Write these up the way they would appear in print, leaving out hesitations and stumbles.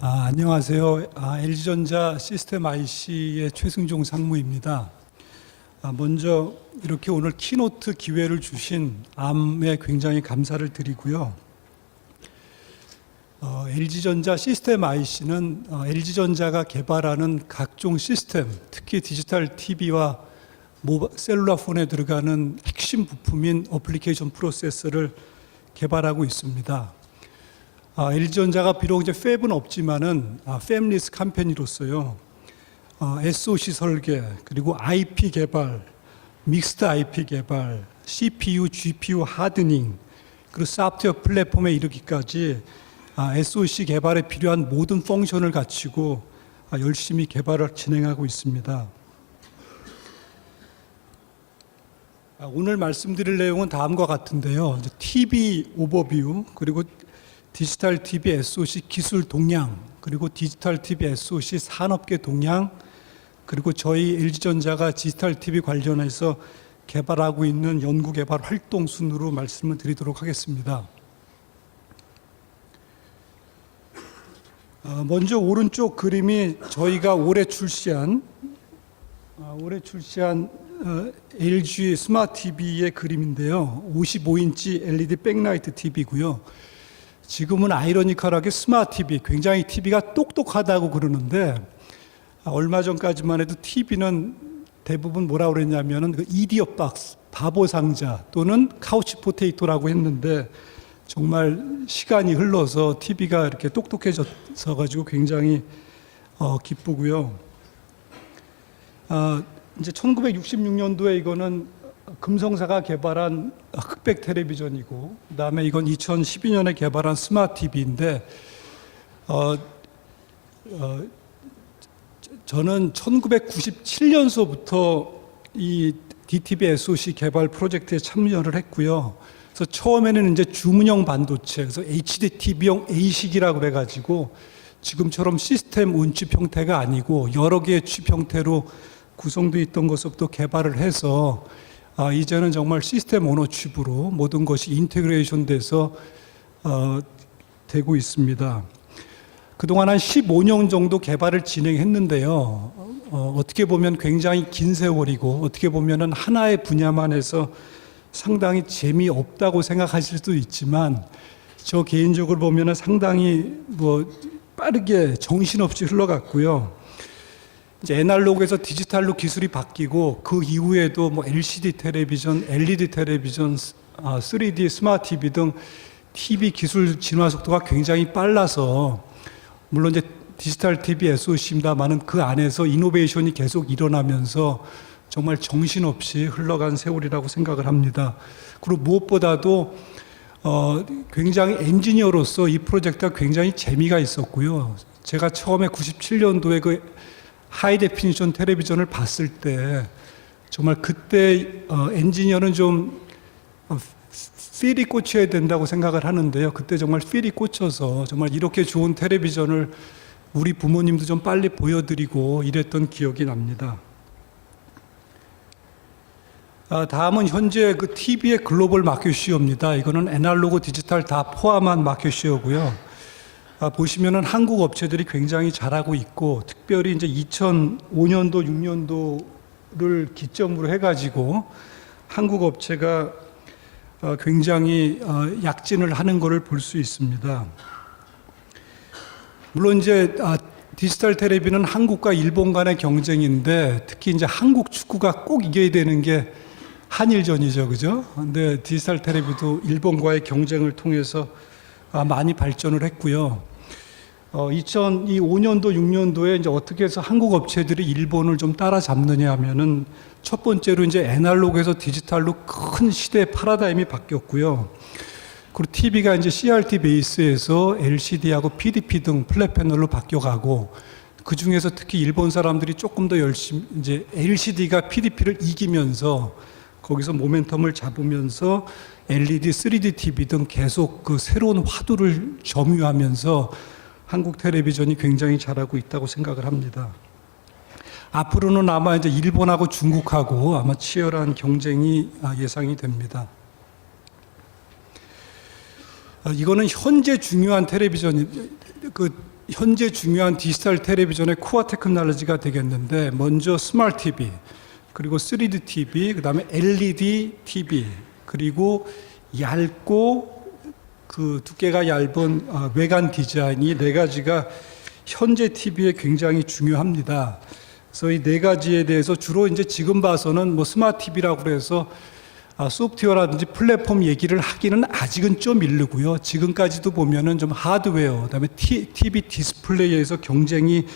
안녕하세요. LG전자 시스템 IC의 최승종 상무입니다. 먼저 이렇게 오늘 키노트 기회를 주신 암에 굉장히 감사를 드리고요. LG전자 시스템 IC는 LG전자가 개발하는 각종 시스템, 특히 디지털 TV와 셀룰라 폰에 들어가는 핵심 부품인 어플리케이션 프로세서를 개발하고 있습니다. LG전자가 비록 이제 팹은 없지만은 팹리스 컴퍼니로서요. SoC 설계, 그리고 IP 개발, 믹스드 IP 개발, CPU, GPU 하드닝, 그리고 소프트웨어 플랫폼에 이르기까지 SoC 개발에 필요한 모든 펑션을 갖추고 열심히 개발을 진행하고 있습니다. 오늘 말씀드릴 내용은 다음과 같은데요. TV 오버뷰, 그리고 디지털 TV SoC 기술 동향, 그리고 디지털 TV SoC 산업계 동향, 그리고 저희 LG전자가 디지털 TV 관련해서 개발하고 있는 연구개발 활동 순으로 말씀을 드리도록 하겠습니다. 먼저 오른쪽 그림이 저희가 올해 출시한 LG 스마트 TV의 그림인데요. 55인치 LED 백라이트 TV고요. 지금은 아이러니컬하게 스마트 TV, 굉장히 TV가 똑똑하다고 그러는데 얼마 전까지만 해도 TV는 대부분 뭐라 그랬냐면은 그 이디엇 박스, 바보 상자 또는 카우치 포테이토라고 했는데 정말 시간이 흘러서 TV가 이렇게 똑똑해져서 가지고 굉장히 기쁘고요. 이제 1966년도에 이거는 금성사가 개발한 흑백 텔레비전이고, 그다음에 이건 2012년에 개발한 스마트 TV인데, 저는 1997년서부터 이 DTV SoC 개발 프로젝트에 참여를 했고요. 그래서 처음에는 이제 주문형 반도체, 그래서 HDTV용 A식이라고 그래가지고 지금처럼 시스템 온칩 형태가 아니고 여러 개의 칩 형태로 구성되어 있던 것부터 개발을 해서 이제는 정말 시스템 오너 칩으로 모든 것이 인테그레이션 돼서 되고 있습니다. 그동안 한 15년 정도 개발을 진행했는데요. 어떻게 보면 굉장히 긴 세월이고 어떻게 보면 하나의 분야만 해서 상당히 재미없다고 생각하실 수도 있지만 저 개인적으로 보면 상당히 빠르게 정신없이 흘러갔고요. 이제 애날로그에서 디지털로 기술이 바뀌고 그 이후에도 LCD 텔레비전, LED 텔레비전, 3D 스마트 TV 등 TV 기술 진화 속도가 굉장히 빨라서 물론 이제 디지털 TV SoC입니다만은 그 안에서 이노베이션이 계속 일어나면서 정말 정신없이 흘러간 세월이라고 생각을 합니다. 그리고 무엇보다도 굉장히 엔지니어로서 이 프로젝트가 굉장히 재미가 있었고요. 제가 처음에 97년도에 그 하이 데피니션 텔레비전을 봤을 때 정말 그때 엔지니어는 좀 필이 꽂혀야 된다고 생각을 하는데요. 그때 정말 필이 꽂혀서 정말 이렇게 좋은 텔레비전을 우리 부모님도 좀 빨리 보여드리고 이랬던 기억이 납니다. 다음은 현재 그 TV의 글로벌 마켓 시어입니다. 이거는 애날로그 디지털 다 포함한 마켓 시어고요. 보시면은 한국 업체들이 굉장히 잘하고 있고, 특별히 이제 2005년도, 6년도를 기점으로 해가지고 한국 업체가 굉장히 약진을 하는 것을 볼 수 있습니다. 물론 이제 디지털 텔레비는 한국과 일본 간의 경쟁인데 특히 이제 한국 축구가 꼭 이겨야 되는 게 한일전이죠, 그죠? 근데 디지털 텔레비도 일본과의 경쟁을 통해서 많이 발전을 했고요. 2005년도, 6년도에 이제 어떻게 해서 한국 업체들이 일본을 좀 따라잡느냐 하면은 첫 번째로 이제 애날로그에서 디지털로 큰 시대의 패러다임이 바뀌었고요. 그리고 TV가 이제 CRT 베이스에서 LCD하고 PDP 등 플랫 패널로 바뀌어가고, 그 중에서 특히 일본 사람들이 조금 더 열심히 이제 LCD가 PDP를 이기면서 거기서 모멘텀을 잡으면서 LED, 3D TV 등 계속 그 새로운 화두를 점유하면서 한국 텔레비전이 굉장히 잘하고 있다고 생각을 합니다. 앞으로는 아마 이제 일본하고 중국하고 아마 치열한 경쟁이 예상이 됩니다. 이거는 현재 중요한 현재 중요한 디지털 텔레비전의 코어 테크놀로지가 되겠는데, 먼저 스마트 TV, 그리고 3D TV, 그다음에 LED TV, 그리고 얇고 그 두께가 얇은 외관 디자인이 네 가지가 현재 TV에 굉장히 중요합니다. 그래서 이 네 가지에 대해서 주로 이제 지금 봐서는 뭐 스마트 TV라고 해서 소프트웨어라든지 플랫폼 얘기를 하기는 아직은 좀 이르고요. 지금까지도 보면은 좀 하드웨어, 그다음에 TV 디스플레이에서 경쟁이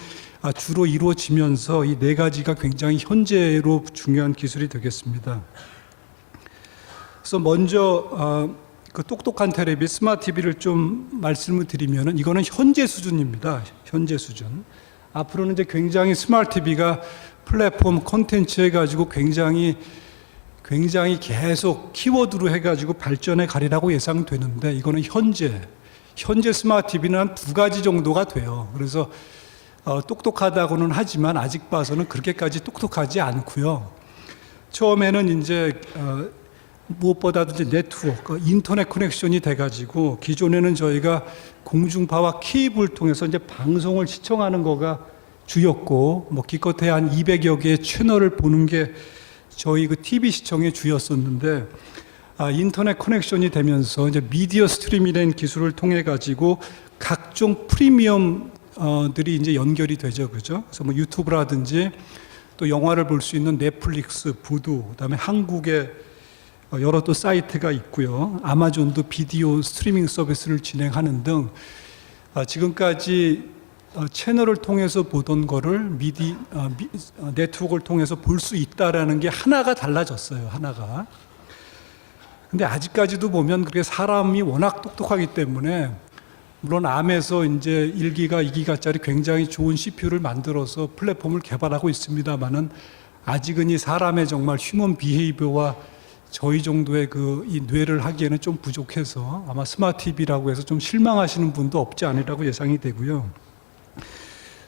주로 이루어지면서 이 네 가지가 굉장히 현재로 중요한 기술이 되겠습니다. 그래서 먼저 그 똑똑한 텔레비, 스마트 TV를 좀 말씀을 드리면은 이거는 현재 수준입니다. 현재 수준. 앞으로는 이제 굉장히 스마트 TV가 플랫폼 콘텐츠 해가지고 굉장히 계속 키워드로 해가지고 발전해 가리라고 예상되는데, 이거는 현재 스마트 TV는 한 두 가지 정도가 돼요. 그래서 똑똑하다고는 하지만 아직 봐서는 그렇게까지 똑똑하지 않고요. 처음에는 이제 무엇보다도 이제 네트워크, 인터넷 커넥션이 돼가지고, 기존에는 저희가 공중파와 케이블을 통해서 이제 방송을 시청하는 거가 주였고, 뭐 기껏해야 한 200여 개의 채널을 보는 게 저희 그 TV 시청의 주였었는데, 인터넷 커넥션이 되면서 이제 미디어 스트리밍이라는 기술을 통해 가지고 각종 프리미엄들이 이제 연결이 되죠, 그죠? 그래서 뭐 유튜브라든지 또 영화를 볼 수 있는 넷플릭스, 부두, 그다음에 한국의 여러 또 사이트가 있고요. 아마존도 비디오 스트리밍 서비스를 진행하는 등 지금까지 채널을 통해서 보던 거를 네트워크를 통해서 볼 수 있다라는 게 하나가 달라졌어요. 하나가. 근데 아직까지도 보면 그렇게 사람이 워낙 똑똑하기 때문에, 물론 암에서 이제 1기가, 2기가짜리 굉장히 좋은 CPU를 만들어서 플랫폼을 개발하고 있습니다만은, 아직은 이 사람의 정말 휴먼 비헤이비어와 저희 정도의 이 뇌를 하기에는 좀 부족해서 아마 스마트 TV라고 해서 좀 실망하시는 분도 없지 않으라고 예상이 되고요.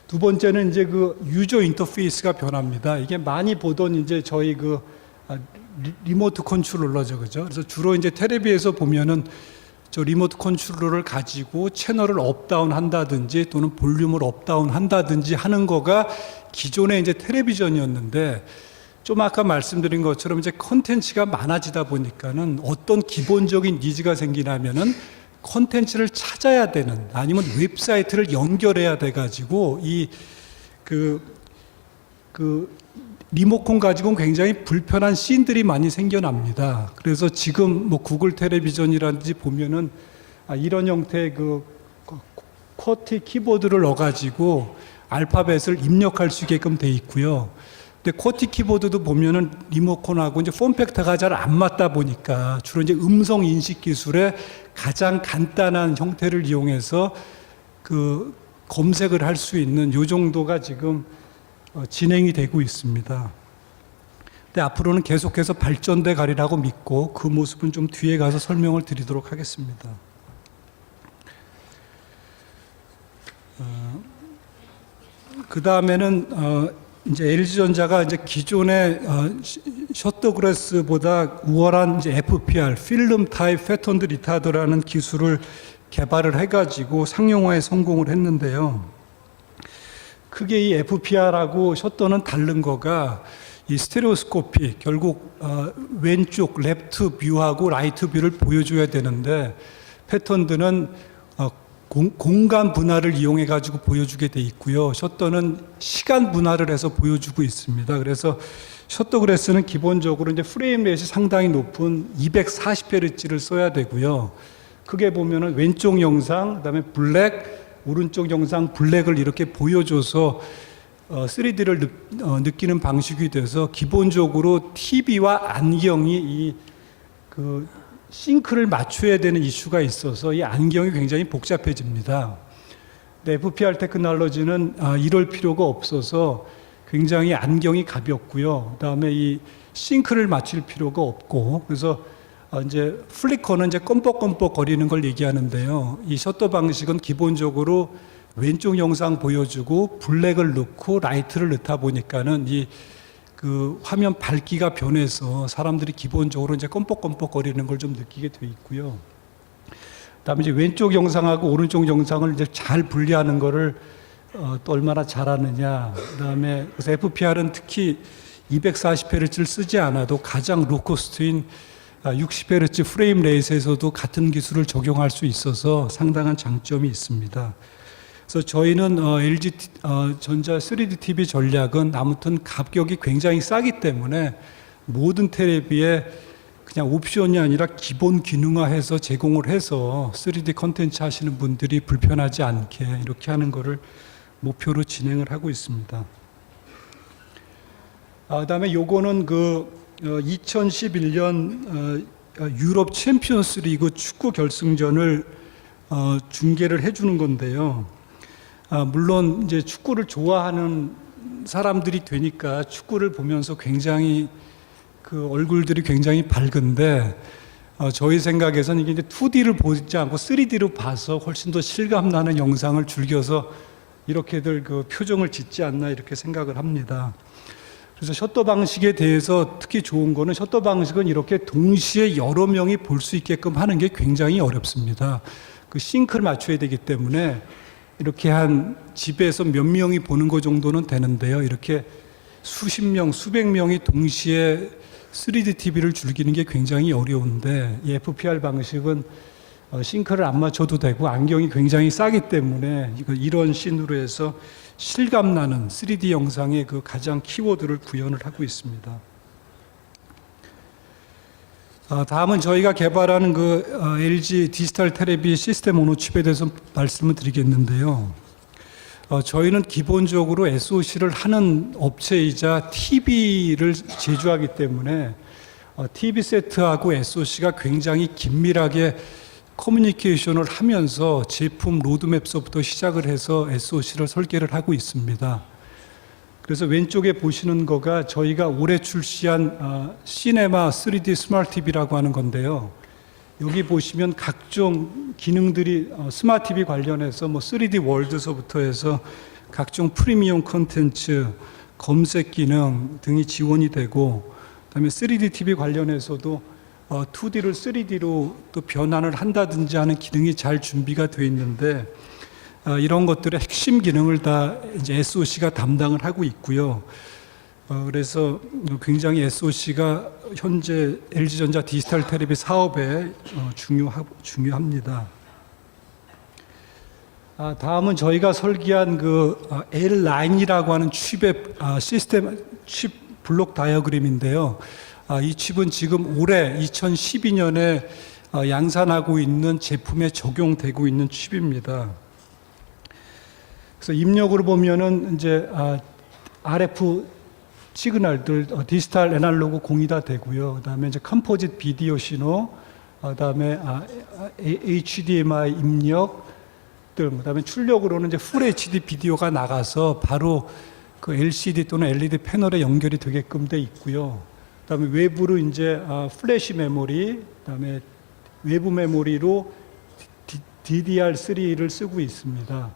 두 번째는 이제 그 유저 인터페이스가 변합니다. 이게 많이 보던 이제 저희 리모트 컨트롤러죠, 그죠? 그래서 주로 이제 텔레비에서 보면은 저 리모트 컨트롤러를 가지고 채널을 업다운 한다든지 또는 볼륨을 업다운 한다든지 하는 거가 기존의 이제 텔레비전이었는데, 좀 아까 말씀드린 것처럼 이제 콘텐츠가 많아지다 보니까는 어떤 기본적인 니즈가 생기냐면은 콘텐츠를 찾아야 되는, 아니면 웹사이트를 연결해야 돼 가지고 리모컨 가지고는 굉장히 불편한 씬들이 많이 생겨납니다. 그래서 지금 뭐 구글 텔레비전이라든지 보면은 이런 형태의 쿼티 키보드를 넣어 가지고 알파벳을 입력할 수 있게끔 돼 있고요. 근데 쿼티 키보드도 보면은 리모컨하고 이제 폼팩터가 잘 안 맞다 보니까 주로 이제 음성 인식 기술의 가장 간단한 형태를 이용해서 검색을 할 수 있는 요 정도가 지금 진행이 되고 있습니다. 근데 앞으로는 계속해서 발전돼 가리라고 믿고, 그 모습은 좀 뒤에 가서 설명을 드리도록 하겠습니다. 그 다음에는 이제 LG전자가 이제 기존의 셔터그래스보다 우월한 이제 FPR, 필름 타입 패턴드 리타더라는 기술을 개발을 해가지고 상용화에 성공을 했는데요. 크게 이 FPR하고 셔터는 다른 거가 이 스테레오스코피, 결국 왼쪽 레프트 뷰하고 라이트 뷰를 보여줘야 되는데, 패턴드는 공간 분할을 이용해 가지고 보여주게 돼 있고요. 셔터는 시간 분할을 해서 보여주고 있습니다. 그래서 셔터그래스는 기본적으로 이제 프레임 레이트 상당히 높은 240Hz를 써야 되고요. 크게 보면은 왼쪽 영상, 그다음에 블랙, 오른쪽 영상 블랙을 이렇게 보여줘서 3D를 느끼는 방식이 돼서, 기본적으로 TV와 안경이 싱크를 맞춰야 되는 이슈가 있어서 이 안경이 굉장히 복잡해집니다. 근데 FPR 테크놀로지는 이럴 필요가 없어서 굉장히 안경이 가볍고요. 그다음에 이 싱크를 맞출 필요가 없고, 그래서 이제 플리커는 이제 껌뻑껌뻑 거리는 걸 얘기하는데요. 이 셔터 방식은 기본적으로 왼쪽 영상 보여주고 블랙을 넣고 라이트를 넣다 보니까는 이 그 화면 밝기가 변해서 사람들이 기본적으로 이제 껌뻑껌뻑거리는 걸 좀 느끼게 돼 있고요. 그다음에 이제 왼쪽 영상하고 오른쪽 영상을 이제 잘 분리하는 거를 또 얼마나 잘하느냐. 그다음에 그래서 FPR은 특히 240Hz를 쓰지 않아도 가장 로코스트인 60Hz 프레임 레이트에서도 같은 기술을 적용할 수 있어서 상당한 장점이 있습니다. 그래서 저희는 LG 전자 3D TV 전략은 아무튼 가격이 굉장히 싸기 때문에 모든 텔레비에 그냥 옵션이 아니라 기본 기능화해서 제공을 해서 3D 컨텐츠 하시는 분들이 불편하지 않게 이렇게 하는 거를 목표로 진행을 하고 있습니다. 그다음에 요거는 2011년 유럽 챔피언스 리그 축구 결승전을 중계를 해주는 건데요. 물론 이제 축구를 좋아하는 사람들이 되니까 축구를 보면서 굉장히 그 얼굴들이 굉장히 밝은데 저희 생각에서는 이게 이제 2D를 보지 않고 3D로 봐서 훨씬 더 실감나는 영상을 즐겨서 이렇게들 그 표정을 짓지 않나 이렇게 생각을 합니다. 그래서 셔터 방식에 대해서 특히 좋은 거는 셔터 방식은 이렇게 동시에 여러 명이 볼 수 있게끔 하는 게 굉장히 어렵습니다. 그 싱크를 맞춰야 되기 때문에 이렇게 한 집에서 몇 명이 보는 것 정도는 되는데요. 이렇게 수십 명, 수백 명이 동시에 3D TV를 즐기는 게 굉장히 어려운데 이 FPR 방식은 싱크를 안 맞춰도 되고 안경이 굉장히 싸기 때문에 이런 씬으로 해서 실감나는 3D 영상의 그 가장 키워드를 구현을 하고 있습니다. 다음은 저희가 개발하는 그 LG 디지털 텔레비 시스템 오너 칩에 대해서 말씀을 드리겠는데요. 저희는 기본적으로 SoC를 하는 업체이자 TV를 제조하기 때문에 TV 세트하고 SoC가 굉장히 긴밀하게 커뮤니케이션을 하면서 제품 로드맵서부터 시작을 해서 SoC를 설계를 하고 있습니다. 그래서 왼쪽에 보시는 거가 저희가 올해 출시한 시네마 3D 스마트 TV라고 하는 건데요. 여기 보시면 각종 기능들이 스마트 TV 관련해서 뭐 3D 월드서부터 해서 각종 프리미엄 콘텐츠, 검색 기능 등이 지원이 되고 그다음에 3D TV 관련해서도 2D를 3D로 또 변환을 한다든지 하는 기능이 잘 준비가 되어 있는데 이런 것들의 핵심 기능을 다 이제 SoC가 담당을 하고 있고요. 그래서 굉장히 SoC가 현재 LG전자 디지털 텔레비 사업에 중요합니다. 다음은 저희가 설계한 그 L9이라고 하는 칩의 시스템 칩 블록 다이어그램인데요. 이 칩은 지금 올해 2012년에 양산하고 있는 제품에 적용되고 있는 칩입니다. 그래서 입력으로 보면은 이제 RF 시그널들 디지털 애널로그 공이 다 되고요. 그다음에 이제 컴포짓 비디오 신호, 그다음에 HDMI 입력 등, 그다음에 출력으로는 이제 풀 HD 비디오가 나가서 바로 그 LCD 또는 LED 패널에 연결이 되게끔 돼 있고요. 그다음에 외부로 이제 플래시 메모리, 그다음에 외부 메모리로 DDR3를 쓰고 있습니다.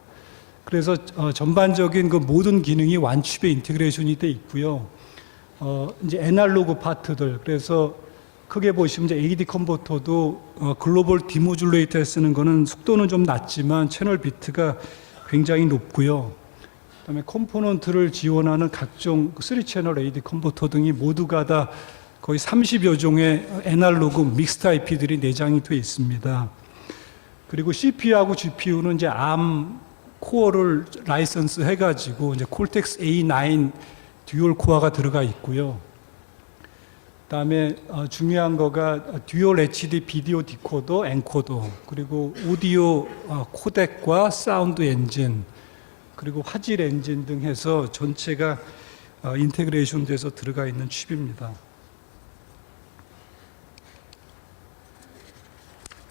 그래서 전반적인 그 모든 기능이 완칩에 인테그레이션이 돼 있고요. 이제 애널로그 파트들, 그래서 크게 보시면 이제 AD 컨버터도 글로벌 디모듈레이터에 쓰는 거는 속도는 좀 낮지만 채널 비트가 굉장히 높고요. 그다음에 컴포넌트를 지원하는 각종 3채널 AD 컨버터 등이 모두가 다 거의 30여 종의 애널로그 믹스드 IP들이 내장이 되어 있습니다. 그리고 CPU하고 GPU는 이제 ARM 코어를 라이선스 해가지고 이제 콜텍스 A9 듀얼 코어가 들어가 있고요. 그다음에 중요한 거가 듀얼 HD 비디오 디코더, 엔코더, 그리고 오디오 코덱과 사운드 엔진, 그리고 화질 엔진 등 해서 전체가 인테그레이션 돼서 들어가 있는 칩입니다.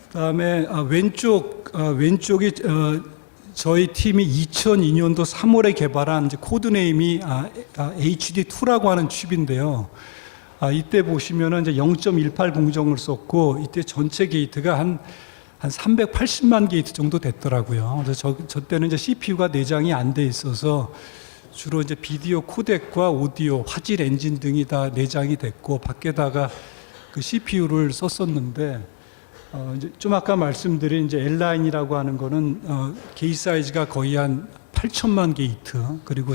그다음에 왼쪽이 저희 팀이 2002년도 3월에 개발한 이제 코드네임이 HD2라고 하는 칩인데요. 이때 보시면은 이제 0.18 공정을 썼고 이때 전체 게이트가 한 한 380만 게이트 정도 됐더라고요. 그래서 저 때는 이제 CPU가 내장이 안 돼 있어서 주로 이제 비디오 코덱과 오디오, 화질 엔진 등이 다 내장이 됐고 밖에다가 그 CPU를 썼었는데 이제 좀 아까 말씀드린 이제 L라인이라고 하는 거는 게이트 사이즈가 거의 한 8천만 게이트 그리고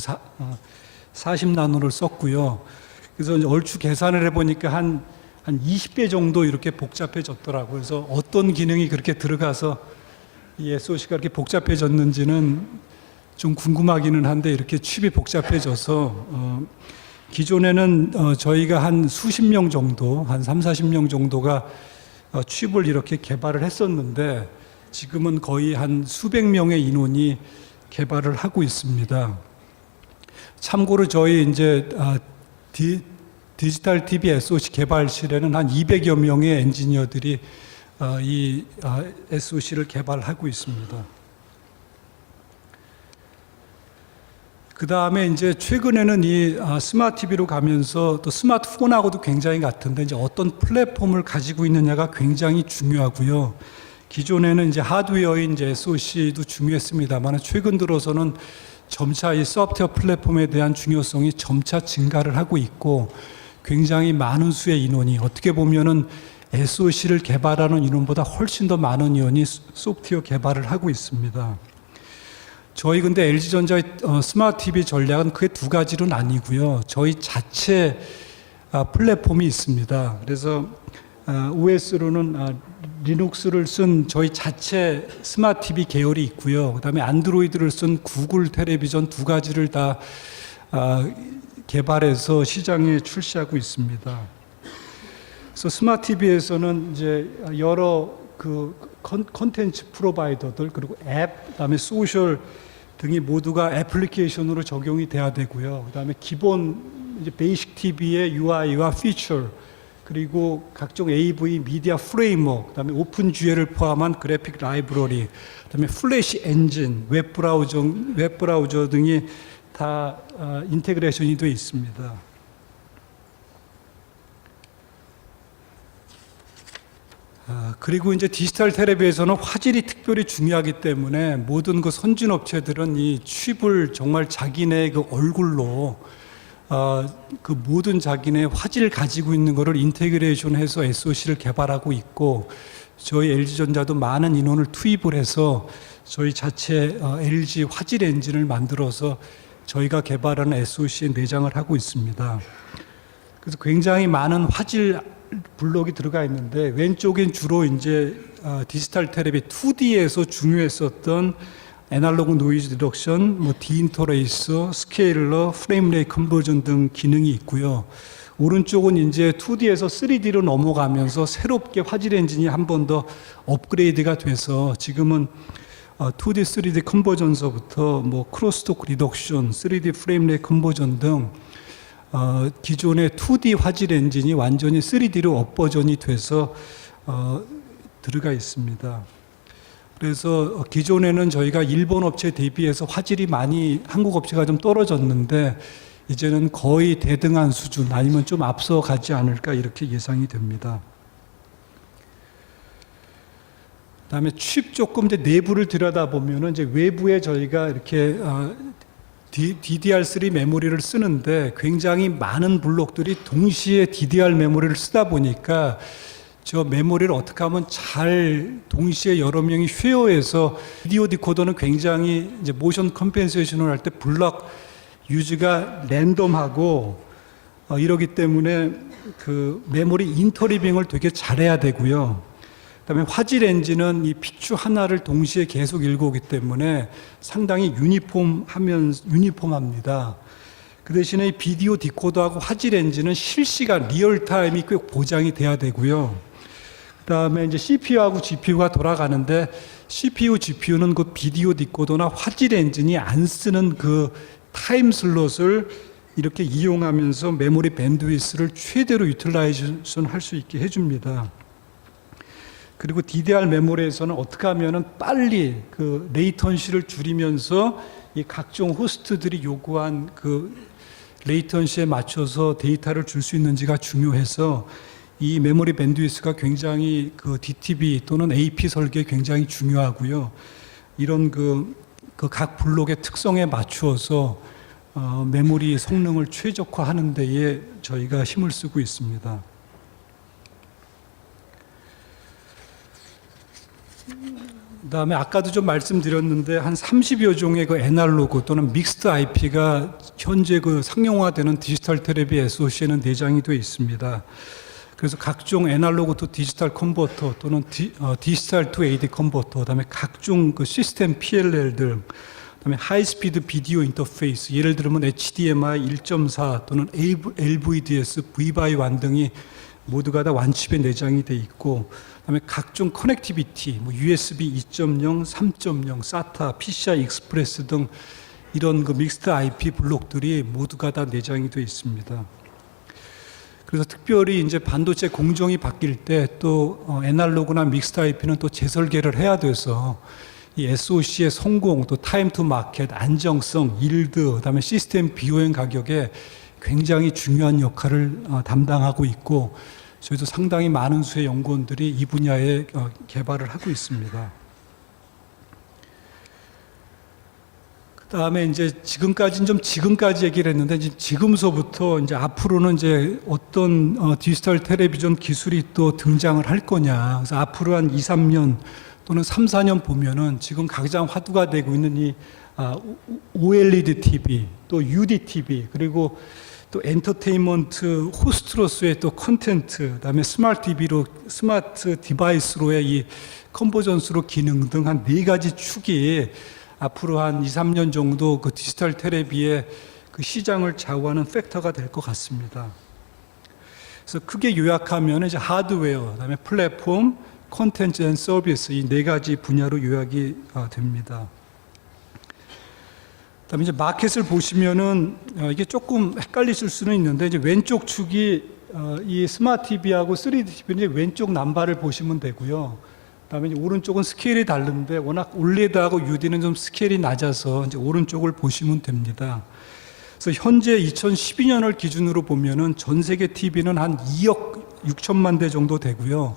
40나노를 썼고요. 그래서 이제 얼추 계산을 해보니까 한 20배 정도 이렇게 복잡해졌더라고요. 그래서 어떤 기능이 그렇게 들어가서 이 SOC가 이렇게 복잡해졌는지는 좀 궁금하기는 한데 이렇게 칩이 복잡해져서 기존에는 저희가 한 수십 명 정도, 한 3, 40명 정도가 칩을 이렇게 개발을 했었는데 지금은 거의 한 수백 명의 인원이 개발을 하고 있습니다. 참고로 저희 이제 디지털 TV SOC 개발실에는 한 200여 명의 엔지니어들이 이 SOC를 개발하고 있습니다. 그 다음에 이제 최근에는 이 스마트 TV로 가면서 또 스마트폰하고도 굉장히 같은데 이제 어떤 플랫폼을 가지고 있느냐가 굉장히 중요하고요. 기존에는 이제 하드웨어인 이제 SOC도 중요했습니다만 최근 들어서는 점차 이 소프트웨어 플랫폼에 대한 중요성이 점차 증가를 하고 있고 굉장히 많은 수의 인원이 어떻게 보면은 SOC를 개발하는 인원보다 훨씬 더 많은 인원이 소프트웨어 개발을 하고 있습니다. 저희 근데 LG전자의 스마트 TV 전략은 그게 두 가지는 아니고요. 저희 자체 플랫폼이 있습니다. 그래서 OS로는 리눅스를 쓴 저희 자체 스마트 TV 계열이 있고요. 그다음에 안드로이드를 쓴 구글 텔레비전 두 가지를 다 개발해서 시장에 출시하고 있습니다. 그래서 스마트 TV에서는 이제 여러 그 콘텐츠 프로바이더들 그리고 앱, 그다음에 소셜 등이 모두가 애플리케이션으로 적용이 돼야 되고요. 그다음에 기본 이제 베이식 TV의 UI와 피처 그리고 각종 AV 미디어 프레임워크, 그다음에 오픈 GL을 포함한 그래픽 라이브러리, 그다음에 플래시 엔진, 웹 브라우저 등이 다 인테그레이션이 되어 있습니다. 그리고 이제 디지털 텔레비에서는 화질이 특별히 중요하기 때문에 모든 그 선진 업체들은 이 칩을 정말 자기네 그 얼굴로 그 모든 자기네 화질을 가지고 있는 것을 인테그레이션해서 SOC를 개발하고 있고 저희 LG전자도 많은 인원을 투입을 해서 저희 자체 LG 화질 엔진을 만들어서 저희가 개발하는 SOC에 내장을 하고 있습니다. 그래서 굉장히 많은 화질 블록이 들어가 있는데 왼쪽엔 주로 이제 디지털 텔레비 2D에서 중요했었던 애널로그 노이즈 리덕션, 뭐 디인터레이서, 스케일러, 프레임 레이 컨버전 등 기능이 있고요. 오른쪽은 이제 2D에서 3D로 넘어가면서 새롭게 화질 엔진이 한 번 더 업그레이드가 돼서 지금은 2D, 3D 컨버전서부터 뭐 크로스토크 리덕션, 3D 프레임 레이 컨버전 등 기존의 2D 화질 엔진이 완전히 3D로 업버전이 돼서 들어가 있습니다. 그래서 기존에는 저희가 일본 업체 대비해서 화질이 많이 한국 업체가 좀 떨어졌는데 이제는 거의 대등한 수준 아니면 좀 앞서가지 않을까 이렇게 예상이 됩니다. 그다음에 칩 조금 이제 내부를 들여다보면은 이제 외부에 저희가 이렇게 DDR3 메모리를 쓰는데 굉장히 많은 블록들이 동시에 DDR 메모리를 쓰다 보니까 저 메모리를 어떻게 하면 잘 동시에 여러 명이 쉐어해서 비디오 디코더는 굉장히 이제 모션 컴펜세이션을 할 때 블록 유지가 랜덤하고 이러기 때문에 그 메모리 인터리빙을 되게 잘해야 되고요. 그다음에 화질 엔진은 이 픽처 하나를 동시에 계속 읽어오기 때문에 상당히 유니폼합니다. 그 대신에 이 비디오 디코더하고 화질 엔진은 실시간 리얼타임이 꽤 보장이 돼야 되고요. 그다음에 이제 CPU하고 GPU가 돌아가는데 CPU, GPU는 그 비디오 디코더나 화질 엔진이 안 쓰는 그 타임 슬롯을 이렇게 이용하면서 메모리 밴드위스를 최대로 유틸라이제이션 할 수 있게 해줍니다. 그리고 DDR 메모리에서는 어떻게 하면은 빨리 그 레이턴시를 줄이면서 이 각종 호스트들이 요구한 그 레이턴시에 맞춰서 데이터를 줄 수 있는지가 중요해서 이 메모리 밴드위스가 굉장히 그 DTB 또는 AP 설계에 굉장히 중요하고요. 이런 그 각 블록의 특성에 맞추어서 메모리 성능을 최적화하는 데에 저희가 힘을 쓰고 있습니다. 그다음에 아까도 좀 말씀드렸는데 한 30여 종의 그 애날로그 또는 믹스드 IP가 현재 그 상용화되는 디지털 테레비 SoC에는 내장이 되어 있습니다. 그래서 각종 애날로그 투 디지털 컨버터 또는 디지털 투 AD 컨버터, 그다음에 각종 그 시스템 PLL들, 그다음에 하이스피드 비디오 인터페이스, 예를 들면 HDMI 1.4 또는 LVDS, V-by1 등이 모두가 다 완칩에 내장이 돼 있고, 그다음에 각종 커넥티비티, 뭐 USB 2.0, 3.0, SATA, PCI 익스프레스 등 이런 그 믹스드 IP 블록들이 모두가 다 내장이 돼 있습니다. 그래서 특별히 이제 반도체 공정이 바뀔 때 또 애날로그나 믹스드 IP는 또 재설계를 해야 돼서 이 SoC의 성공, 또 타임 투 마켓, 안정성, 일드, 그다음에 시스템 비효율 가격에 굉장히 중요한 역할을 담당하고 있고, 저희도 상당히 많은 수의 연구원들이 이 분야에 개발을 하고 있습니다. 그다음에 이제 지금까지 얘기를 했는데, 이제 지금서부터 이제 앞으로는 이제 어떤 디지털 텔레비전 기술이 또 등장을 할 거냐. 그래서 앞으로 한 2, 3년 또는 3, 4년 보면은 지금 가장 화두가 되고 있는 이 OLED TV, 또 UD TV, 그리고 또 엔터테인먼트 호스트로서의 또 콘텐츠, 그다음에 스마트 디바이스로의 이 컨버전스로 기능 등 한 4가지 축이 앞으로 한 2, 3년 정도 그 디지털 텔레비의 그 시장을 좌우하는 팩터가 될 것 같습니다. 그래서 크게 요약하면 이제 하드웨어, 그다음에 플랫폼, 콘텐츠 앤 서비스, 이 4가지 분야로 요약이 됩니다. 그다음에 이제 마켓을 보시면은 이게 조금 헷갈리실 수는 있는데, 이제 왼쪽 축이 이 스마트 TV하고 3D TV는 왼쪽 남바를 보시면 되고요. 그다음에 이제 오른쪽은 스케일이 다른데 워낙 올레드하고 UD는 좀 스케일이 낮아서 이제 오른쪽을 보시면 됩니다. 그래서 현재 2012년을 기준으로 보면은 전 세계 TV는 한 2억 6천만 대 정도 되고요.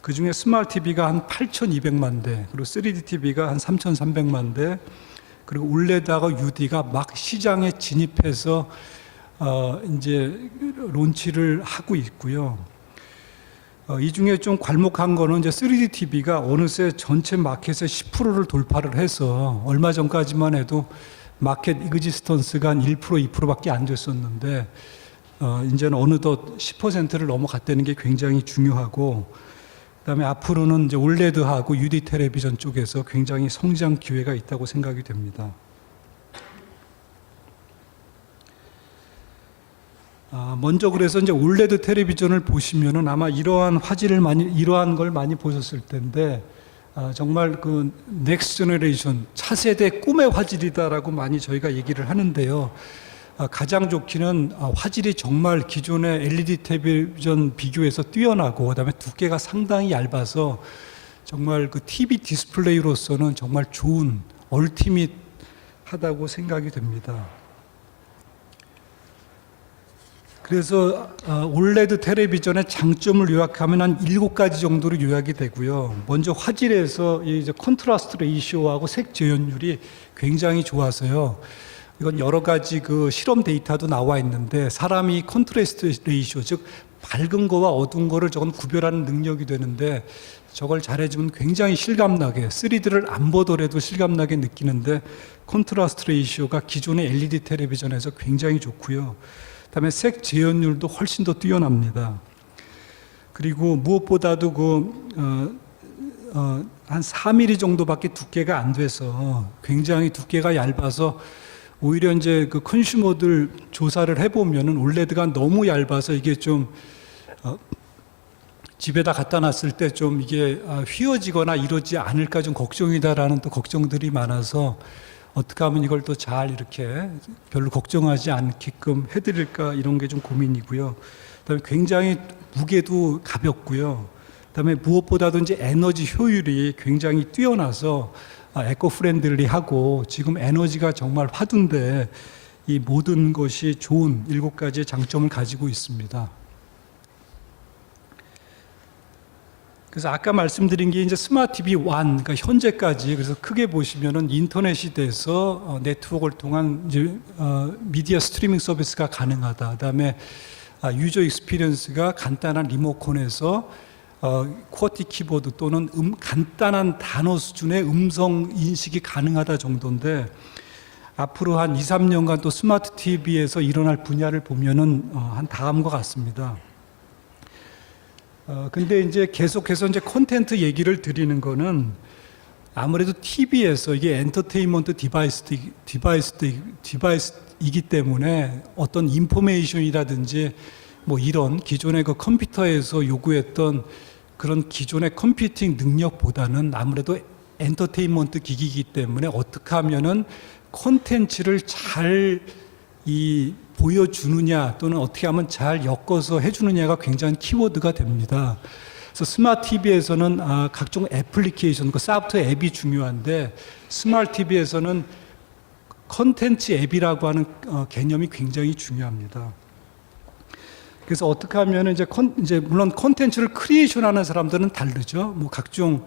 그 중에 스마트 TV가 한 8,200만 대, 그리고 3D TV가 한 3,300만 대, 그리고 올레드하고 UD가 막 시장에 진입해서 이제 론치를 하고 있고요. 이 중에 좀 괄목한 거는 이제 3D TV가 어느새 전체 마켓의 10%를 돌파를 해서 얼마 전까지만 해도 마켓 이그지스턴스가 한 1%, 2%밖에 안 됐었는데 이제는 어느덧 10%를 넘어갔다는 게 굉장히 중요하고, 그다음에 앞으로는 이제 올레드하고 UD 텔레비전 쪽에서 굉장히 성장 기회가 있다고 생각이 됩니다. 먼저 그래서 이제 올레드 텔레비전을 보시면은 아마 이러한 걸 많이 보셨을 텐데, 정말 그 넥스트 제너레이션 차세대 꿈의 화질이다라고 많이 저희가 얘기를 하는데요. 가장 좋기는 화질이 정말 기존의 LED 텔레비전 비교해서 뛰어나고, 그다음에 두께가 상당히 얇아서 정말 그 TV 디스플레이로서는 정말 좋은 얼티밋하다고 생각이 됩니다. 그래서 올레드 텔레비전의 장점을 요약하면 한 7가지 정도로 요약이 되고요. 먼저 화질에서 이제 컨트라스트 레이시오하고 색 재현율이 굉장히 좋아서요. 이건 여러 가지 그 실험 데이터도 나와 있는데, 사람이 컨트라스트 레이시오, 즉 밝은 거와 어두운 거를 조금 구별하는 능력이 되는데, 저걸 잘해주면 굉장히 실감나게, 3D를 안 보더라도 실감나게 느끼는데, 컨트라스트 레이시오가 기존의 LED 텔레비전에서 굉장히 좋고요. 그다음에 색 재현율도 훨씬 더 뛰어납니다. 그리고 무엇보다도 한 4mm 정도밖에 두께가 안 돼서 굉장히 두께가 얇아서, 오히려 이제 그 컨슈머들 조사를 해보면은 올레드가 너무 얇아서 이게 좀 집에다 갖다 놨을 때 좀 이게 휘어지거나 이러지 않을까 좀 걱정이다라는 또 걱정들이 많아서, 어떻게 하면 이걸 또 잘 이렇게 별로 걱정하지 않게끔 해드릴까, 이런 게 좀 고민이고요. 그다음에 굉장히 무게도 가볍고요. 그다음에 무엇보다도 이제 에너지 효율이 굉장히 뛰어나서 에코 프렌들리하고, 지금 에너지가 정말 화두인데 이 모든 것이 좋은 7가지의 장점을 가지고 있습니다. 그래서 아까 말씀드린 게 이제 스마트 TV 1, 그러니까 현재까지 그래서 크게 보시면은 인터넷이 돼서 네트워크를 통한 이제 미디어 스트리밍 서비스가 가능하다. 그다음에 유저 익스피리언스가 간단한 리모컨에서 쿼티 키보드 또는 간단한 단어 수준의 음성 인식이 가능하다 정도인데 앞으로 한 2, 3년간 또 스마트 TV에서 일어날 분야를 보면은 한 다음과 같습니다. 근데 이제 계속해서 이제 콘텐츠 얘기를 드리는 거는 아무래도 TV에서 이게 엔터테인먼트 디바이스이기 때문에 어떤 인포메이션이라든지 뭐 이런 기존의 그 컴퓨터에서 요구했던 그런 기존의 컴퓨팅 능력보다는 아무래도 엔터테인먼트 기기이기 때문에 어떻게 하면은 콘텐츠를 잘 보여주느냐 또는 어떻게 하면 잘 엮어서 해주느냐가 굉장히 키워드가 됩니다. 그래서 스마트 TV에서는 각종 애플리케이션, 그 소프트웨어 앱이 중요한데 스마트 TV에서는 콘텐츠 앱이라고 하는 개념이 굉장히 중요합니다. 그래서 어떻게 하면 이제 물론 콘텐츠를 크리에이션하는 사람들은 다르죠. 뭐 각종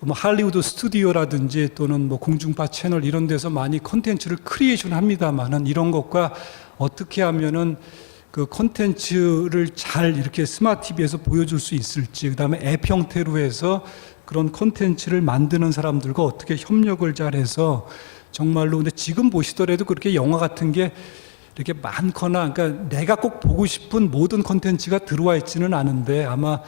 뭐 할리우드 스튜디오라든지 또는 뭐 공중파 채널 이런 데서 많이 콘텐츠를 크리에이션 합니다만은 이런 것과 어떻게 하면은 그 콘텐츠를 잘 이렇게 스마트 TV에서 보여줄 수 있을지, 그다음에 앱 형태로 해서 그런 콘텐츠를 만드는 사람들과 어떻게 협력을 잘 해서 정말로 근데 지금 보시더라도 그렇게 영화 같은 게 이렇게 많거나 그러니까 내가 꼭 보고 싶은 모든 콘텐츠가 들어와 있지는 않은데 아마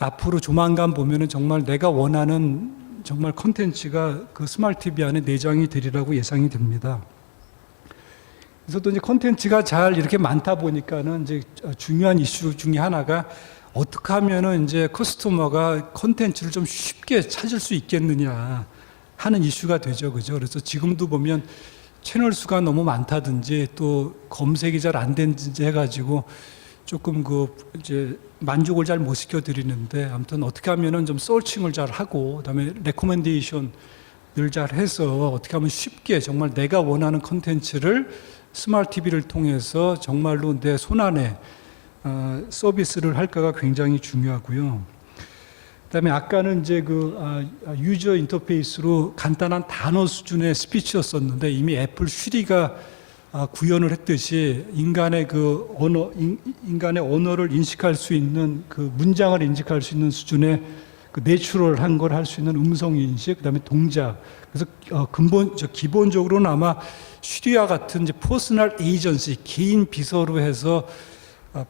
앞으로 조만간 보면은 정말 내가 원하는 정말 콘텐츠가 그 스마트 TV 안에 내장이 되리라고 예상이 됩니다. 그래서 또 이제 콘텐츠가 잘 이렇게 많다 보니까는 이제 중요한 이슈 중에 하나가 어떻게 하면은 이제 커스터머가 콘텐츠를 좀 쉽게 찾을 수 있겠느냐 하는 이슈가 되죠, 그죠? 그래서 지금도 보면 채널 수가 너무 많다든지 또 검색이 잘 안 되는지 해가지고 조금 이제 만족을 잘 못 시켜드리는데 아무튼 어떻게 하면은 좀 서칭을 잘 하고 그다음에 레코멘데이션을 잘 해서 어떻게 하면 쉽게 정말 내가 원하는 컨텐츠를 스마트 TV를 통해서 정말로 내 손안에 서비스를 할까가 굉장히 중요하고요. 그다음에 아까는 이제 유저 인터페이스로 간단한 단어 수준의 스피치였었는데 이미 애플 쉬리가 구현을 했듯이 인간의 인간의 언어를 인식할 수 있는 그 문장을 인식할 수 있는 수준의 그 내추럴한 걸 할 수 있는 음성 인식, 그다음에 동작. 그래서 기본적으로는 아마 쉬리와 같은 이제 퍼스널 에이전시, 개인 비서로 해서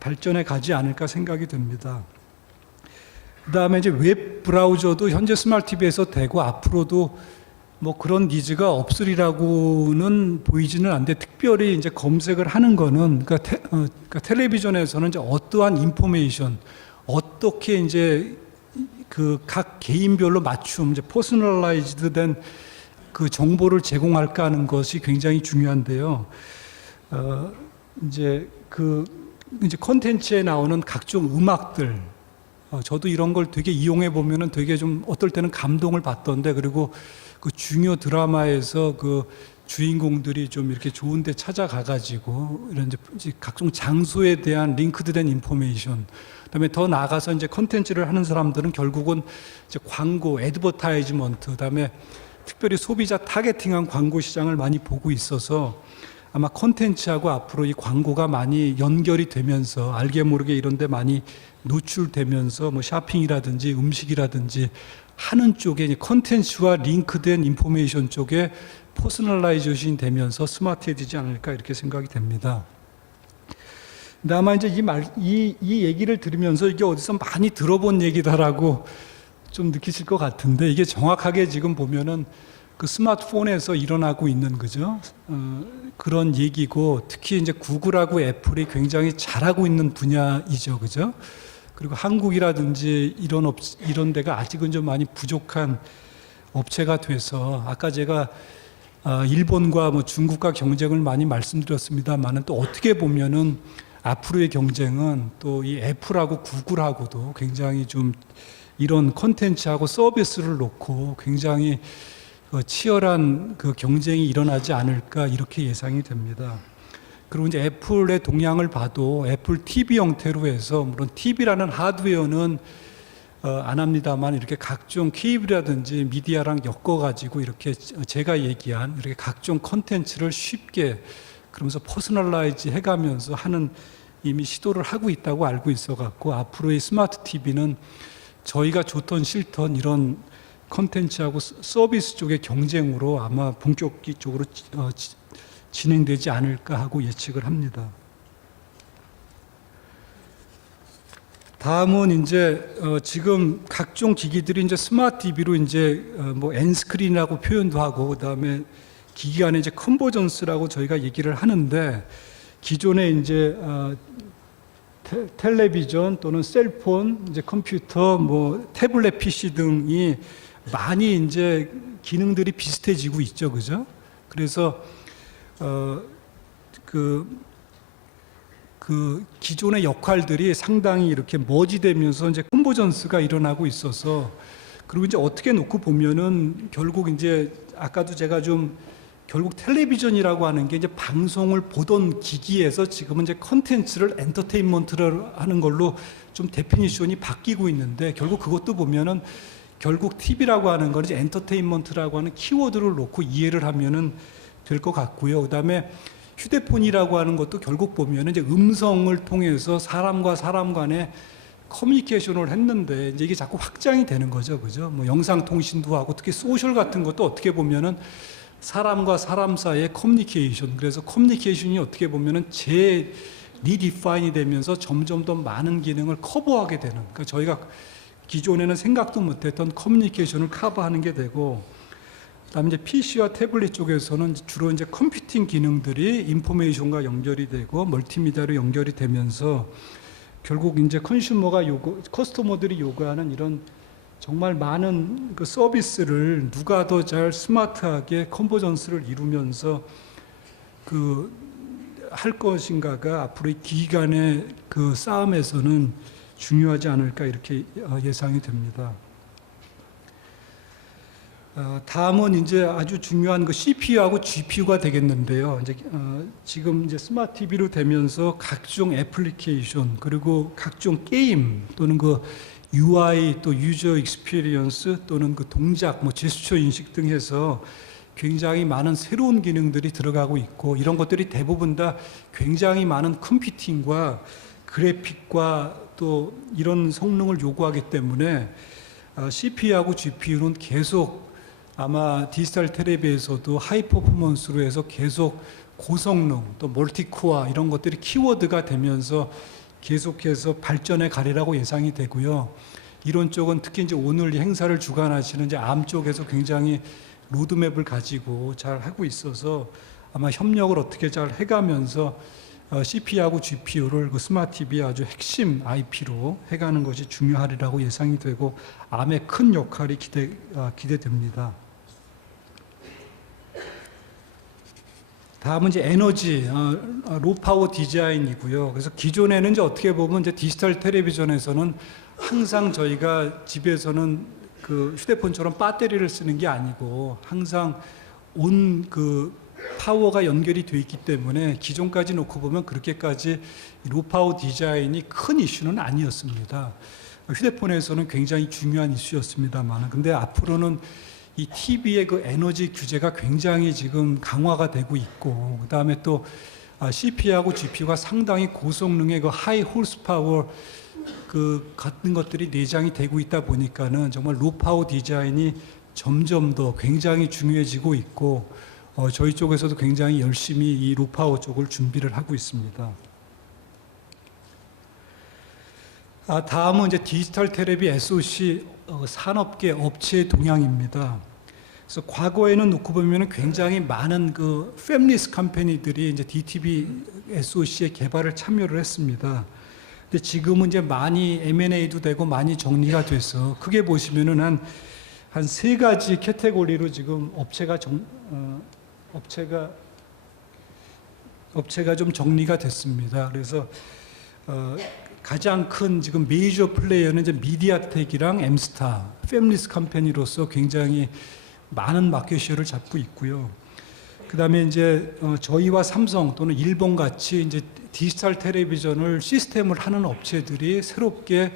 발전해 가지 않을까 생각이 됩니다. 그다음에 이제 웹 브라우저도 현재 스마트 TV에서 되고 앞으로도 뭐 그런 니즈가 없으리라고는 보이지는 않는데 특별히 이제 검색을 하는 거는 그러니까 텔레비전에서는 이제 어떠한 인포메이션 어떻게 이제 그 각 개인별로 맞춤 이제 퍼스널라이즈드된 그 정보를 제공할까 하는 것이 굉장히 중요한데요. 이제 이제 콘텐츠에 나오는 각종 음악들 저도 이런 걸 되게 이용해 보면은 되게 좀 어떨 때는 감동을 받던데 그리고 그 중요 드라마에서 그 주인공들이 좀 이렇게 좋은 데 찾아가가지고 이런 이제 각종 장소에 대한 링크드된 인포메이션 그다음에 더 나아가서 이제 컨텐츠를 하는 사람들은 결국은 이제 광고, 애드버타이즈먼트 그다음에 특별히 소비자 타겟팅한 광고 시장을 많이 보고 있어서 아마 컨텐츠하고 앞으로 이 광고가 많이 연결이 되면서 알게 모르게 이런 데 많이 노출되면서 뭐 쇼핑이라든지 음식이라든지 하는 쪽에 컨텐츠와 링크된 인포메이션 쪽에 퍼스널라이제이션이 되면서 스마트해지지 않을까 이렇게 생각이 됩니다. 근데 아마 이제 이 얘기를 들으면서 이게 어디서 많이 들어본 얘기다라고 좀 느끼실 것 같은데 이게 정확하게 지금 보면은 그 스마트폰에서 일어나고 있는 거죠. 그런 얘기고 특히 이제 구글하고 애플이 굉장히 잘하고 있는 분야이죠, 그죠? 그리고 한국이라든지 이런 데가 아직은 좀 많이 부족한 업체가 돼서 아까 제가 일본과 뭐 중국과 경쟁을 많이 말씀드렸습니다만은 또 어떻게 보면은 앞으로의 경쟁은 또 이 애플하고 구글하고도 굉장히 좀 이런 콘텐츠하고 서비스를 놓고 굉장히 치열한 그 경쟁이 일어나지 않을까 이렇게 예상이 됩니다. 그리고 이제 애플의 동향을 봐도 애플 TV 형태로 해서 물론 TV라는 하드웨어는 안 합니다만 이렇게 각종 케이블이라든지 미디어랑 엮어가지고 이렇게 제가 얘기한 이렇게 각종 컨텐츠를 쉽게 그러면서 퍼스널라이즈 해가면서 하는 이미 시도를 하고 있다고 알고 있어갖고 앞으로의 스마트 TV는 저희가 좋던 싫던 이런 컨텐츠하고 서비스 쪽의 경쟁으로 아마 본격적으로 진행되지 않을까 하고 예측을 합니다. 다음은 이제 지금 각종 기기들이 이제 스마트 TV로 이제 뭐 N스크린이라고 표현도 하고 그다음에 기기 간의 이제 컨버전스라고 저희가 얘기를 하는데 기존에 이제 텔레비전 또는 셀폰, 이제 컴퓨터, 뭐 태블릿 PC 등이 많이 이제 기능들이 비슷해지고 있죠, 그죠? 그래서 그 기존의 역할들이 상당히 이렇게 머지되면서 이제 컨버전스가 일어나고 있어서 그리고 이제 어떻게 놓고 보면은 결국 이제 아까도 제가 좀 결국 텔레비전이라고 하는 게 이제 방송을 보던 기기에서 지금은 이제 컨텐츠를 엔터테인먼트를 하는 걸로 좀 데피니션이 바뀌고 있는데 결국 그것도 보면은 결국 TV라고 하는 건 이제 엔터테인먼트라고 하는 키워드를 놓고 이해를 하면은 될 것 같고요. 그다음에 휴대폰이라고 하는 것도 결국 보면 이제 음성을 통해서 사람과 사람 간에 커뮤니케이션을 했는데 이제 이게 자꾸 확장이 되는 거죠, 그죠? 뭐 영상통신도 하고 특히 소셜 같은 것도 어떻게 보면은 사람과 사람 사이의 커뮤니케이션. 그래서 커뮤니케이션이 어떻게 보면은 리디파인이 되면서 점점 더 많은 기능을 커버하게 되는. 그러니까 저희가 기존에는 생각도 못했던 커뮤니케이션을 커버하는 게 되고. 그다음에 이제 PC와 태블릿 쪽에서는 주로 이제 컴퓨팅 기능들이 인포메이션과 연결이 되고 멀티미디어로 연결이 되면서 결국 이제 커스터머들이 요구하는 이런 정말 많은 그 서비스를 누가 더 잘 스마트하게 컨버전스를 이루면서 할 것인가가 앞으로의 기기 간의 그 싸움에서는 중요하지 않을까 이렇게 예상이 됩니다. 다음은 이제 아주 중요한 그 CPU하고 GPU가 되겠는데요. 이제 지금 이제 스마트 TV로 되면서 각종 애플리케이션 그리고 각종 게임 또는 그 UI 또 유저 익스피리언스 또는 그 동작 뭐 제스처 인식 등 해서 굉장히 많은 새로운 기능들이 들어가고 있고 이런 것들이 대부분 다 굉장히 많은 컴퓨팅과 그래픽과 또 이런 성능을 요구하기 때문에 CPU하고 GPU는 계속 아마 디지털 텔레비에서도 하이 퍼포먼스로 해서 계속 고성능 또 멀티코어 이런 것들이 키워드가 되면서 계속해서 발전해 가리라고 예상이 되고요. 이런 쪽은 특히 이제 오늘 이 행사를 주관하시는 이제 암 쪽에서 굉장히 로드맵을 가지고 잘 하고 있어서 아마 협력을 어떻게 잘 해가면서 CPU하고 GPU를 그 스마트 TV의 아주 핵심 IP로 해가는 것이 중요하리라고 예상이 되고 암의 큰 역할이 기대됩니다. 다음은 이제 에너지, 로파워 디자인이고요. 그래서 기존에는 이제 어떻게 보면 이제 디지털 텔레비전에서는 항상 저희가 집에서는 그 휴대폰처럼 배터리를 쓰는 게 아니고 항상 온 그 파워가 연결이 돼 있기 때문에 기존까지 놓고 보면 그렇게까지 로파워 디자인이 큰 이슈는 아니었습니다. 휴대폰에서는 굉장히 중요한 이슈였습니다만, 근데 앞으로는 이 TV의 그 에너지 규제가 굉장히 지금 강화가 되고 있고, 그 다음에 또 CPU하고 GPU가 상당히 고성능의 그 하이 홀스파워 그 같은 것들이 내장이 되고 있다 보니까는 정말 로파워 디자인이 점점 더 굉장히 중요해지고 있고, 저희 쪽에서도 굉장히 열심히 이 로파워 쪽을 준비를 하고 있습니다. 다음은 이제 디지털 텔레비 SoC 산업계 업체의 동향입니다. 그래서 과거에는 놓고 보면 굉장히 많은 그 패밀리스 컴퍼니들이 이제 DTV SoC의 개발을 참여를 했습니다. 근데 지금은 이제 많이 M&A도 되고 많이 정리가 돼서 크게 보시면은 한 세 가지 캐테고리로 지금 업체가 좀 정리가 됐습니다. 그래서 가장 큰 지금 메이저 플레이어는 이제 미디아텍이랑 엠스타, 패밀리스 컴퍼니로서 굉장히 많은 마켓쉐어를 잡고 있고요. 그 다음에 이제 저희와 삼성 또는 일본 같이 이제 디지털 텔레비전을 시스템을 하는 업체들이 새롭게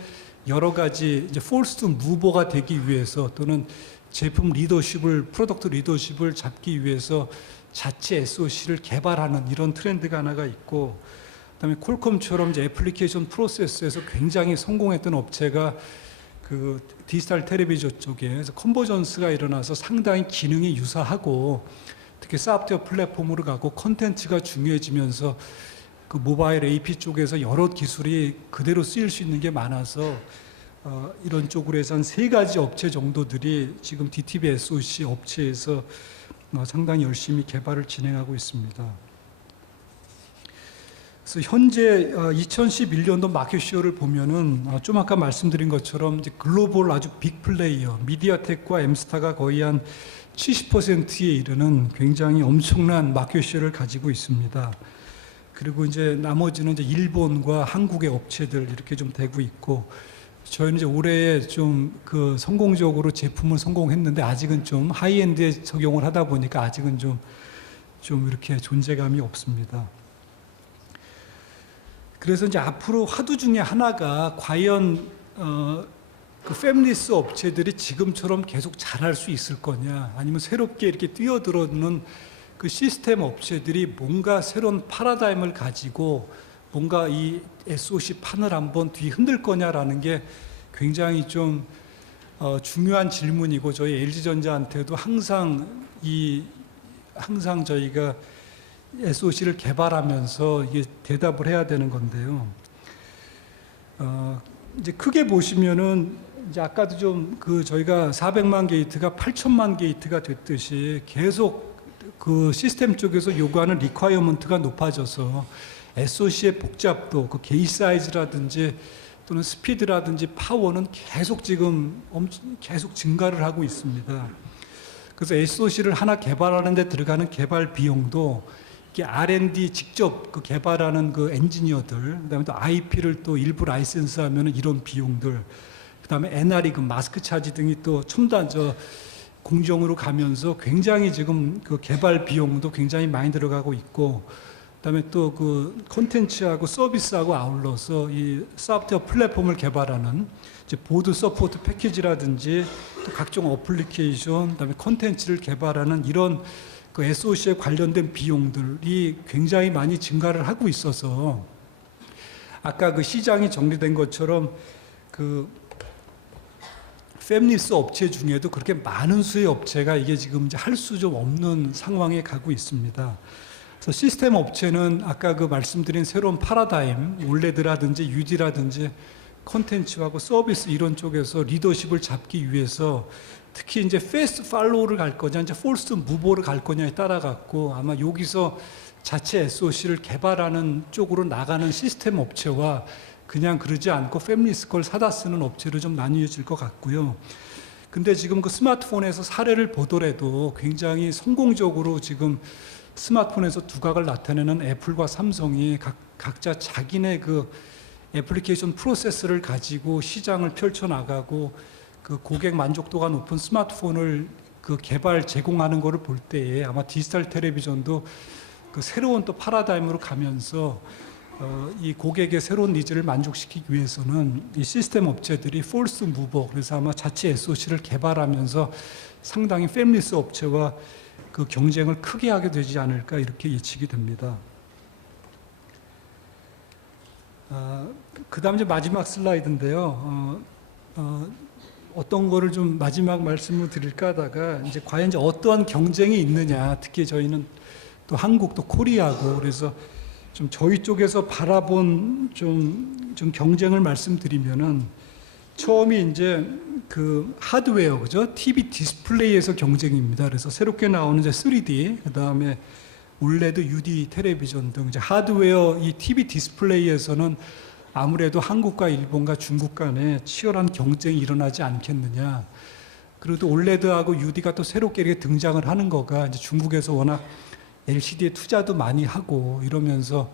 여러 가지 이제 포스트 무버가 되기 위해서 또는 제품 리더십을 프로덕트 리더십을 잡기 위해서 자체 SOC를 개발하는 이런 트렌드가 하나가 있고, 그다음에 퀄컴처럼 이제 애플리케이션 프로세스에서 굉장히 성공했던 업체가 그 디지털 텔레비전 쪽에서 컨버전스가 일어나서 상당히 기능이 유사하고 특히 소프트웨어 플랫폼으로 가고 컨텐츠가 중요해지면서 그 모바일 AP 쪽에서 여러 기술이 그대로 쓰일 수 있는 게 많아서 이런 쪽으로 해서 한 3가지 업체 정도들이 지금 DTB SOC 업체에서 상당히 열심히 개발을 진행하고 있습니다. 그래서 현재 2011년도 마켓쉐어를 보면은 좀 아까 말씀드린 것처럼 이제 글로벌 아주 빅 플레이어 미디어텍과 엠스타가 거의 한 70%에 이르는 굉장히 엄청난 마켓쉐어를 가지고 있습니다. 그리고 이제 나머지는 이제 일본과 한국의 업체들 이렇게 좀 되고 있고, 저희는 이제 올해 좀 그 성공적으로 제품을 성공했는데 아직은 좀 하이엔드에 적용을 하다 보니까 아직은 좀 이렇게 존재감이 없습니다. 그래서 이제 앞으로 화두 중에 하나가 과연 그 패밀리스 업체들이 지금처럼 계속 잘할 수 있을 거냐, 아니면 새롭게 이렇게 뛰어들어오는 그 시스템 업체들이 뭔가 새로운 파라다임을 가지고 뭔가 이 SOC 판을 한번 뒤흔들 거냐라는 게 굉장히 좀 중요한 질문이고, 저희 LG전자한테도 항상 저희가 SOC를 개발하면서 이게 대답을 해야 되는 건데요. 이제 크게 보시면은 이제 아까도 좀 그 저희가 400만 게이트가 8천만 게이트가 됐듯이 계속 그 시스템 쪽에서 요구하는 리ኳ이어먼트가 높아져서 SOC의 복잡도, 그 게이트 사이즈라든지 또는 스피드라든지 파워는 계속 지금 계속 증가를 하고 있습니다. 그래서 SOC를 하나 개발하는 데 들어가는 개발 비용도 이게 R&D 직접 그 개발하는 그 엔지니어들, 그다음에 또 IP를 또 일부 라이센스하면은 이런 비용들, 그다음에 NRE 그 마스크 차지 등이 또 첨단 공정으로 가면서 굉장히 지금 그 개발 비용도 굉장히 많이 들어가고 있고, 그다음에 또 그 콘텐츠하고 서비스하고 아울러서 이 소프트웨어 플랫폼을 개발하는 이제 보드 서포트 패키지라든지 또 각종 어플리케이션, 그다음에 콘텐츠를 개발하는 이런 그 SOC에 관련된 비용들이 굉장히 많이 증가를 하고 있어서 아까 그 시장이 정리된 것처럼 그 패밀리스 업체 중에도 그렇게 많은 수의 업체가 이게 지금 이제 할 수 좀 없는 상황에 가고 있습니다. 그래서 시스템 업체는 아까 그 말씀드린 새로운 파라다임, 올레드라든지 UD라든지 콘텐츠하고 서비스 이런 쪽에서 리더십을 잡기 위해서 특히 이제 패스트 팔로우를 갈 거냐, 이제 폴스트 무버를 갈 거냐에 따라 갖고 아마 여기서 자체 SOC를 개발하는 쪽으로 나가는 시스템 업체와 그냥 그러지 않고 패밀리스 걸 사다 쓰는 업체로 좀 나뉘어질 것 같고요. 근데 지금 그 스마트폰에서 사례를 보더라도 굉장히 성공적으로 지금 스마트폰에서 두각을 나타내는 애플과 삼성이 각자 자기네 그 애플리케이션 프로세스를 가지고 시장을 펼쳐나가고 그 고객 만족도가 높은 스마트폰을 그 개발 제공하는 것을 볼 때에 아마 디지털 텔레비전도 그 새로운 또 파라다임으로 가면서 이 고객의 새로운 니즈를 만족시키기 위해서는 이 시스템 업체들이 폴스 무버, 그래서 아마 자체 SOC를 개발하면서 상당히 패밀리스 업체와 그 경쟁을 크게 하게 되지 않을까 이렇게 예측이 됩니다. 그 다음 이제 마지막 슬라이드인데요. 어떤 거를 좀 마지막 말씀을 드릴까 하다가 이제 과연 이제 어떠한 경쟁이 있느냐, 특히 저희는 또 한국 또 코리아고 그래서 좀 저희 쪽에서 바라본 좀 경쟁을 말씀드리면은 처음이 이제 그 하드웨어, 그죠? TV 디스플레이에서 경쟁입니다. 그래서 새롭게 나오는 이제 3D, 그 다음에 올레드, UD 텔레비전 등 이제 하드웨어 이 TV 디스플레이에서는 아무래도 한국과 일본과 중국 간에 치열한 경쟁이 일어나지 않겠느냐. 그리고 또 올레드하고 UD가 또 새롭게 이렇게 등장을 하는 거가 이제 중국에서 워낙 LCD에 투자도 많이 하고 이러면서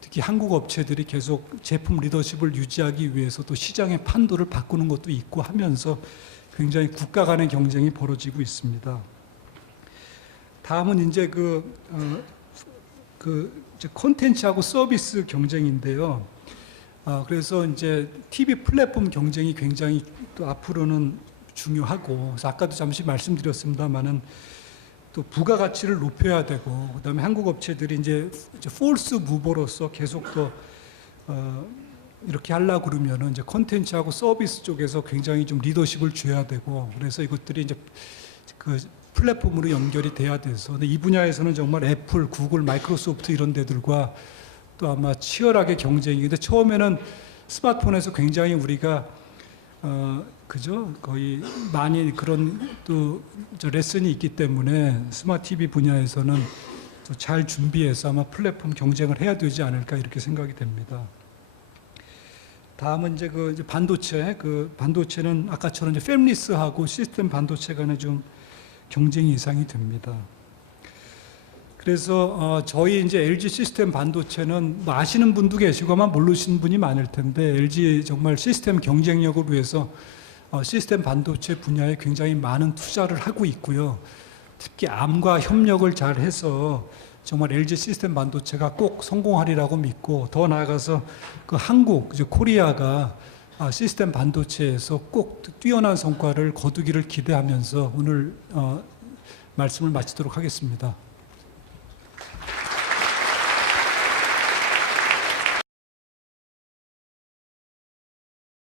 특히 한국 업체들이 계속 제품 리더십을 유지하기 위해서 또 시장의 판도를 바꾸는 것도 있고 하면서 굉장히 국가 간의 경쟁이 벌어지고 있습니다. 다음은 이제 콘텐츠하고 서비스 경쟁인데요. 그래서 이제 TV 플랫폼 경쟁이 굉장히 또 앞으로는 중요하고, 그래서 아까도 잠시 말씀드렸습니다만은 또 부가가치를 높여야 되고, 그다음에 한국 업체들이 이제 폴스 무버로서 계속 또 이렇게 하려고 그러면은 이제 콘텐츠하고 서비스 쪽에서 굉장히 좀 리더십을 줘야 되고, 그래서 이것들이 이제 그 플랫폼으로 연결이 돼야 돼서, 근데 이 분야에서는 정말 애플, 구글, 마이크로소프트 이런 데들과 또 아마 치열하게 경쟁이. 근데 처음에는 스마트폰에서 굉장히 우리가 그죠? 거의 많이 그런 또 레슨이 있기 때문에 스마트 TV 분야에서는 또 잘 준비해서 아마 플랫폼 경쟁을 해야 되지 않을까 이렇게 생각이 됩니다. 다음은 이제 이제 반도체. 그 반도체는 아까처럼 이제 팹리스하고 시스템 반도체 간에 좀 경쟁이 예상이 됩니다. 그래서 저희 이제 LG 시스템 반도체는 뭐 아시는 분도 계시고 아마 모르시는 분이 많을 텐데, LG 정말 시스템 경쟁력을 위해서 시스템 반도체 분야에 굉장히 많은 투자를 하고 있고요. 특히 암과 협력을 잘 해서 정말 LG 시스템 반도체가 꼭 성공하리라고 믿고, 더 나아가서 그 한국, 코리아가 시스템 반도체에서 꼭 뛰어난 성과를 거두기를 기대하면서 오늘 말씀을 마치도록 하겠습니다.